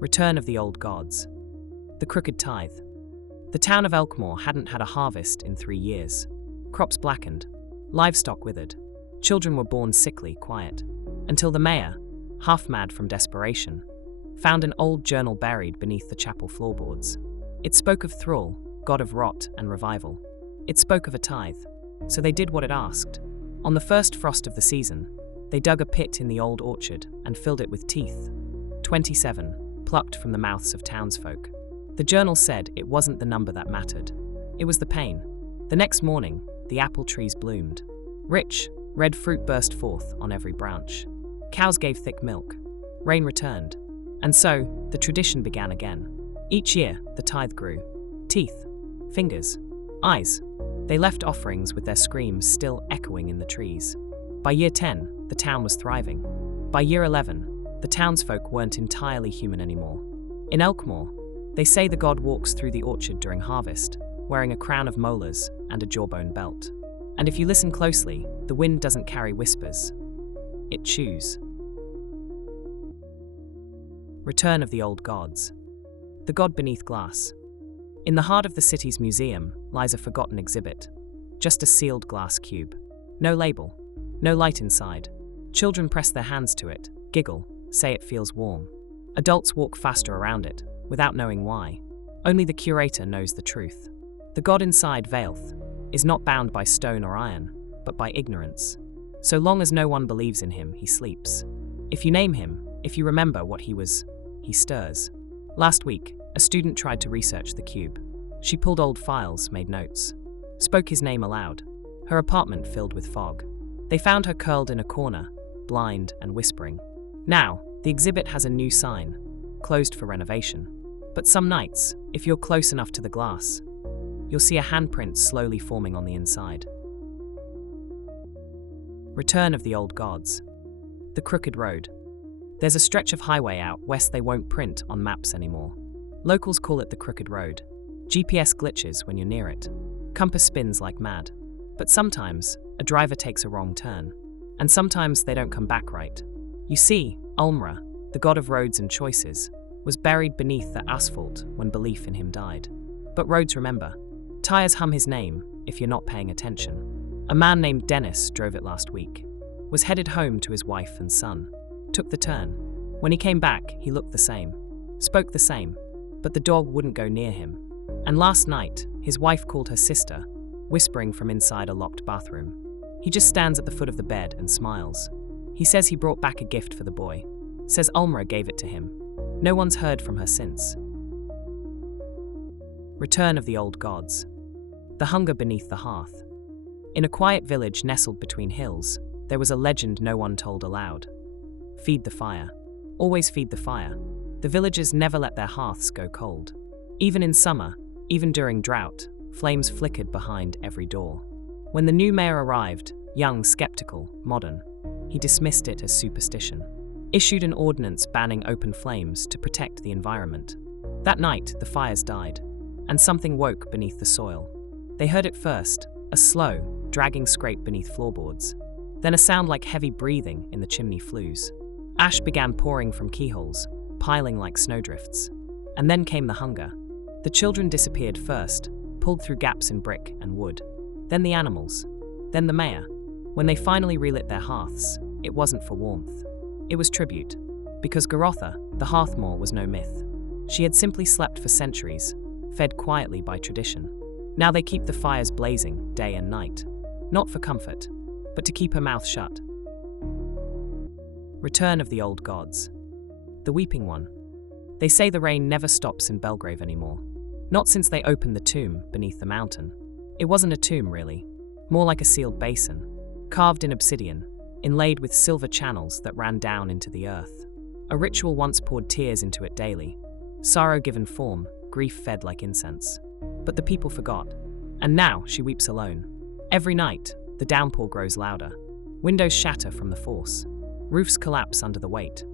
Return of the Old Gods. The Crooked Tithe. The town of Elkmore hadn't had a harvest in 3 years. Crops blackened, livestock withered, children were born sickly, quiet, until the mayor, half mad from desperation, found an old journal buried beneath the chapel floorboards. It spoke of Thrall, god of rot and revival. It spoke of a tithe. So they did what it asked. On the first frost of the season, they dug a pit in the old orchard and filled it with teeth. 27, plucked from the mouths of townsfolk. The journal said it wasn't the number that mattered. It was the pain. The next morning, the apple trees bloomed. Rich, red fruit burst forth on every branch. Cows gave thick milk. Rain returned. And so, the tradition began again. Each year, the tithe grew. Teeth, fingers, eyes. They left offerings with their screams still echoing in the trees. By year 10, the town was thriving. By year 11, the townsfolk weren't entirely human anymore. In Elkmore, they say the god walks through the orchard during harvest, wearing a crown of molars and a jawbone belt. And if you listen closely, the wind doesn't carry whispers. It chews. Return of the Old Gods. The God Beneath Glass. In the heart of the city's museum lies a forgotten exhibit. Just a sealed glass cube. No label. No light inside. Children press their hands to it, giggle, say it feels warm. Adults walk faster around it, without knowing why. Only the curator knows the truth. The god inside Vaelth is not bound by stone or iron, but by ignorance. So long as no one believes in him, he sleeps. If you name him, if you remember what he was, he stirs. Last week, a student tried to research the cube. She pulled old files, made notes, spoke his name aloud. Her apartment filled with fog. They found her curled in a corner, blind and whispering. Now, the exhibit has a new sign, closed for renovation. But some nights, if you're close enough to the glass, you'll see a handprint slowly forming on the inside. Return of the Old Gods. The Crooked Road. There's a stretch of highway out west they won't print on maps anymore. Locals call it the Crooked Road. GPS glitches when you're near it. Compass spins like mad. But sometimes, a driver takes a wrong turn. And sometimes they don't come back right. You see, Ulmra, the god of roads and choices, was buried beneath the asphalt when belief in him died. But roads remember. Tires hum his name, if you're not paying attention. A man named Dennis drove it last week. Was headed home to his wife and son. Took the turn. When he came back, he looked the same. Spoke the same. But the dog wouldn't go near him. And last night, his wife called her sister, whispering from inside a locked bathroom. He just stands at the foot of the bed and smiles. He says he brought back a gift for the boy. Says Ulmra gave it to him. No one's heard from her since. Return of the Old Gods. The Hunger Beneath the Hearth. In a quiet village nestled between hills, there was a legend no one told aloud. Feed the fire. Always feed the fire. The villagers never let their hearths go cold. Even in summer, even during drought, flames flickered behind every door. When the new mayor arrived, young, skeptical, modern, he dismissed it as superstition. Issued an ordinance banning open flames to protect the environment. That night, the fires died, and something woke beneath the soil. They heard it first, a slow, dragging scrape beneath floorboards. Then a sound like heavy breathing in the chimney flues. Ash began pouring from keyholes, piling like snowdrifts. And then came the hunger. The children disappeared first, pulled through gaps in brick and wood. Then the animals. Then the mayor. When they finally relit their hearths, it wasn't for warmth. It was tribute. Because Garotha, the Hearthmore, was no myth. She had simply slept for centuries, fed quietly by tradition. Now they keep the fires blazing, day and night. Not for comfort, but to keep her mouth shut. Return of the Old Gods. The Weeping One. They say the rain never stops in Belgrave anymore. Not since they opened the tomb beneath the mountain. It wasn't a tomb, really. More like a sealed basin, carved in obsidian, inlaid with silver channels that ran down into the earth. A ritual once poured tears into it daily. Sorrow given form, grief fed like incense. But the people forgot. And now she weeps alone. Every night, the downpour grows louder. Windows shatter from the force. Roofs collapse under the weight.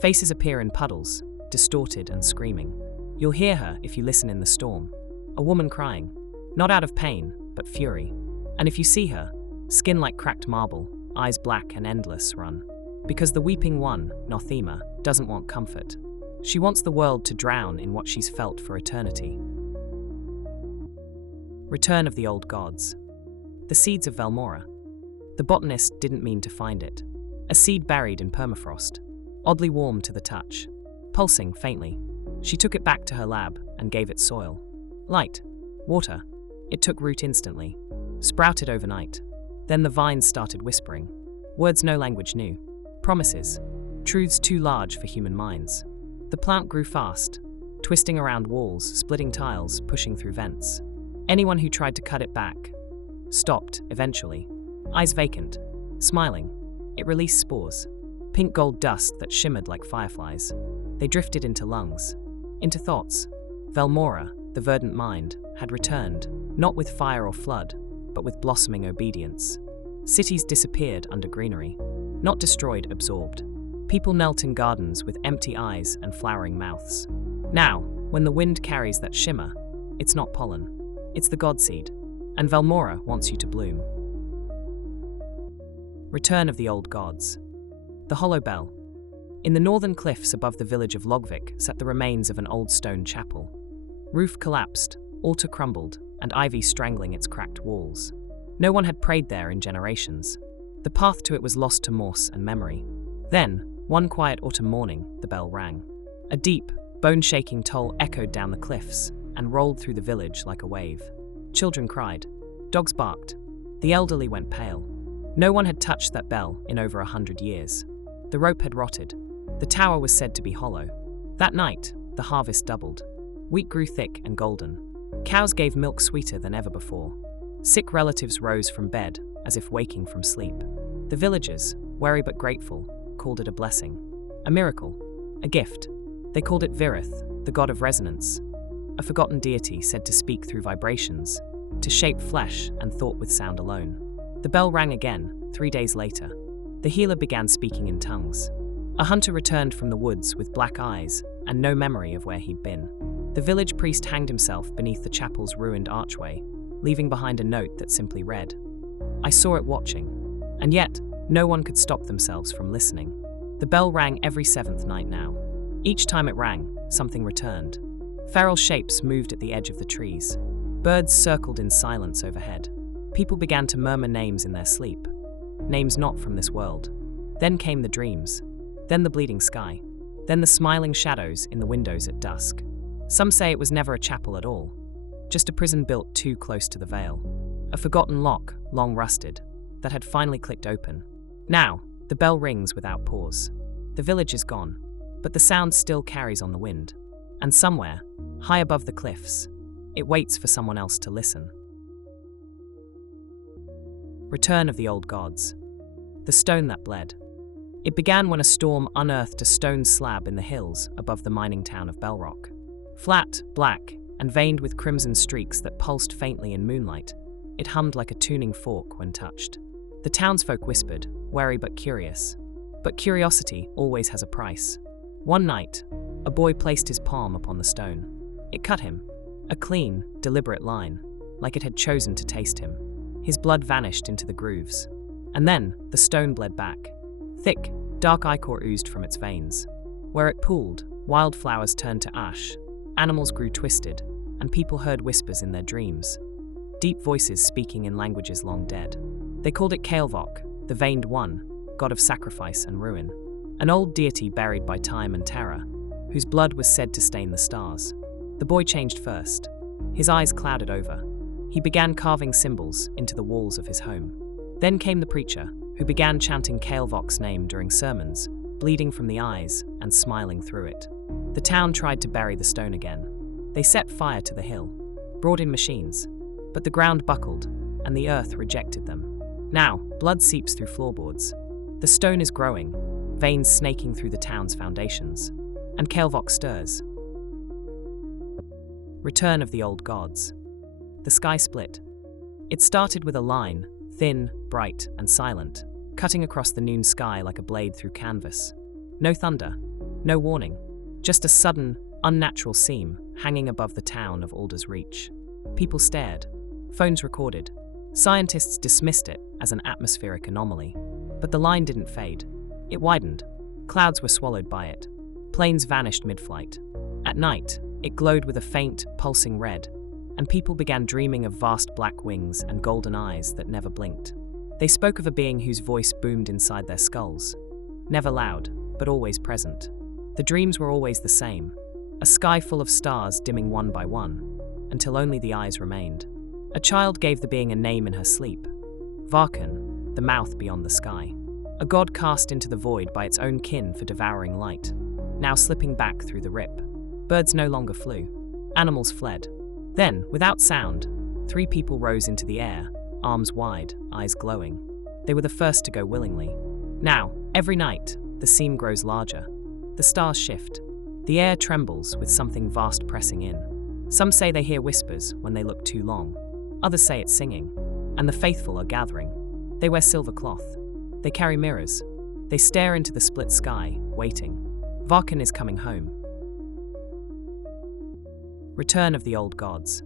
Faces appear in puddles, distorted and screaming. You'll hear her if you listen in the storm. A woman crying. Not out of pain, but fury. And if you see her, skin like cracked marble, eyes black and endless, run. Because the Weeping One, Nothema, doesn't want comfort. She wants the world to drown in what she's felt for eternity. Return of the Old Gods. The seeds of Velmora. The botanist didn't mean to find it. A seed buried in permafrost, oddly warm to the touch, pulsing faintly. She took it back to her lab and gave it soil. Light. Water. It took root instantly. Sprouted overnight. Then the vines started whispering. Words no language knew. Promises. Truths too large for human minds. The plant grew fast, twisting around walls, splitting tiles, pushing through vents. Anyone who tried to cut it back stopped, eventually. Eyes vacant. Smiling. It released spores. Pink gold dust that shimmered like fireflies. They drifted into lungs. Into thoughts. Velmora, the verdant mind, had returned, not with fire or flood, but with blossoming obedience. Cities disappeared under greenery. Not destroyed, absorbed. People knelt in gardens with empty eyes and flowering mouths. Now, when the wind carries that shimmer, it's not pollen. It's the godseed. And Velmora wants you to bloom. Return of the Old Gods. The Hollow Bell. In the northern cliffs above the village of Logvik sat the remains of an old stone chapel. Roof collapsed, altar crumbled, and ivy strangling its cracked walls. No one had prayed there in generations. The path to it was lost to moss and memory. Then, one quiet autumn morning, the bell rang. A deep, bone-shaking toll echoed down the cliffs and rolled through the village like a wave. Children cried. Dogs barked. The elderly went pale. No one had touched that bell in over 100 years. The rope had rotted. The tower was said to be hollow. That night, the harvest doubled. Wheat grew thick and golden. Cows gave milk sweeter than ever before. Sick relatives rose from bed, as if waking from sleep. The villagers, wary but grateful, called it a blessing. A miracle. A gift. They called it Virith, the god of resonance. A forgotten deity said to speak through vibrations, to shape flesh and thought with sound alone. The bell rang again, 3 days later. The healer began speaking in tongues. A hunter returned from the woods with black eyes and no memory of where he'd been. The village priest hanged himself beneath the chapel's ruined archway, leaving behind a note that simply read, "I saw it watching." And yet, no one could stop themselves from listening. The bell rang every 7th night now. Each time it rang, something returned. Feral shapes moved at the edge of the trees. Birds circled in silence overhead. People began to murmur names in their sleep. Names not from this world. Then came the dreams. Then the bleeding sky. Then the smiling shadows in the windows at dusk. Some say it was never a chapel at all. Just a prison built too close to the veil. A forgotten lock, long rusted, that had finally clicked open. Now, the bell rings without pause. The village is gone, but the sound still carries on the wind. And somewhere, high above the cliffs, it waits for someone else to listen. Return of the Old Gods. The stone that bled. It began when a storm unearthed a stone slab in the hills above the mining town of Bellrock. Flat, black, and veined with crimson streaks that pulsed faintly in moonlight, it hummed like a tuning fork when touched. The townsfolk whispered, wary but curious. But curiosity always has a price. One night, a boy placed his palm upon the stone. It cut him. A clean, deliberate line, like it had chosen to taste him. His blood vanished into the grooves. And then, the stone bled back. Thick, dark ichor oozed from its veins. Where it pooled, wildflowers turned to ash, animals grew twisted, and people heard whispers in their dreams. Deep voices speaking in languages long dead. They called it Kaelvok, the veined one, god of sacrifice and ruin. An old deity buried by time and terror, whose blood was said to stain the stars. The boy changed first. His eyes clouded over. He began carving symbols into the walls of his home. Then came the preacher, who began chanting Kaelvok's name during sermons, bleeding from the eyes and smiling through it. The town tried to bury the stone again. They set fire to the hill, brought in machines, but the ground buckled, and the earth rejected them. Now, blood seeps through floorboards. The stone is growing, veins snaking through the town's foundations, and Kaelvok stirs. Return of the Old Gods. The sky split. It started with a line, thin, bright, and silent, cutting across the noon sky like a blade through canvas. No thunder, no warning, just a sudden, unnatural seam hanging above the town of Alder's Reach. People stared. Phones recorded. Scientists dismissed it as an atmospheric anomaly. But the line didn't fade. It widened. Clouds were swallowed by it. Planes vanished mid-flight. At night, it glowed with a faint, pulsing red, and people began dreaming of vast black wings and golden eyes that never blinked. They spoke of a being whose voice boomed inside their skulls. Never loud, but always present. The dreams were always the same, a sky full of stars dimming one by one, until only the eyes remained. A child gave the being a name in her sleep. Varkan, the mouth beyond the sky. A god cast into the void by its own kin for devouring light. Now slipping back through the rip. Birds no longer flew. Animals fled. Then, without sound, 3 people rose into the air, arms wide, eyes glowing. They were the first to go willingly. Now, every night, the scene grows larger. The stars shift. The air trembles with something vast pressing in. Some say they hear whispers when they look too long. Others say it's singing. And the faithful are gathering. They wear silver cloth. They carry mirrors. They stare into the split sky, waiting. Varkan is coming home. Return of the old gods.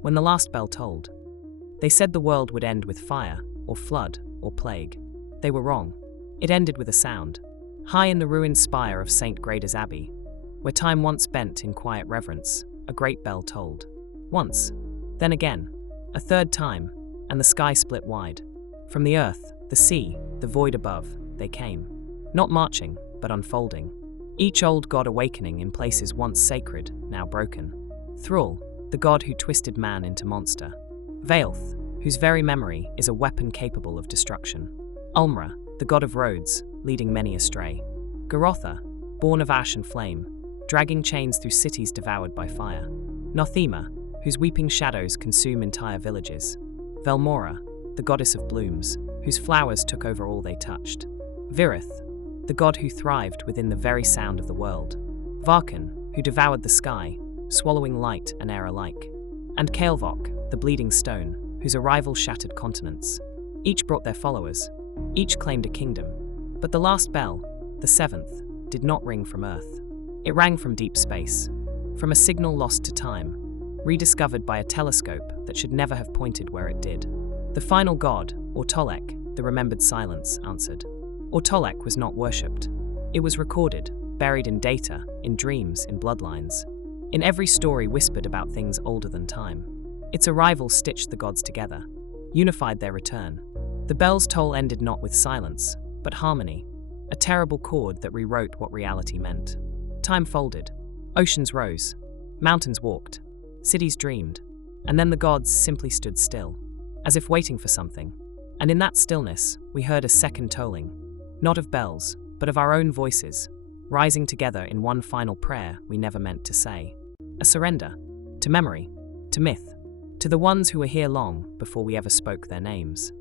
When the last bell tolled, they said the world would end with fire, or flood, or plague. They were wrong. It ended with a sound. High in the ruined spire of St. Grader's Abbey, where time once bent in quiet reverence, a great bell tolled. Once, then again, a third time, and the sky split wide. From the earth, the sea, the void above, they came. Not marching, but unfolding. Each old god awakening in places once sacred, now broken. Thrall, the god who twisted man into monster. Vaelth, whose very memory is a weapon capable of destruction. Ulmra, the god of roads, leading many astray. Garotha, born of ash and flame, dragging chains through cities devoured by fire. Nothema, whose weeping shadows consume entire villages. Velmora, the goddess of blooms, whose flowers took over all they touched. Virith, the god who thrived within the very sound of the world. Varkan, who devoured the sky, swallowing light and air alike. And Kaelvok, the bleeding stone, whose arrival shattered continents. Each brought their followers. Each claimed a kingdom. But the last bell, the 7th, did not ring from Earth. It rang from deep space, from a signal lost to time, rediscovered by a telescope that should never have pointed where it did. The final god, Ortolek, the remembered silence, answered. Ortolek was not worshipped. It was recorded, buried in data, in dreams, in bloodlines. In every story whispered about things older than time. Its arrival stitched the gods together, unified their return. The bell's toll ended not with silence, but harmony, a terrible chord that rewrote what reality meant. Time folded, oceans rose, mountains walked, cities dreamed, and then the gods simply stood still, as if waiting for something. And in that stillness, we heard a second tolling, not of bells, but of our own voices, rising together in one final prayer we never meant to say. A surrender, to memory, to myth, to the ones who were here long before we ever spoke their names.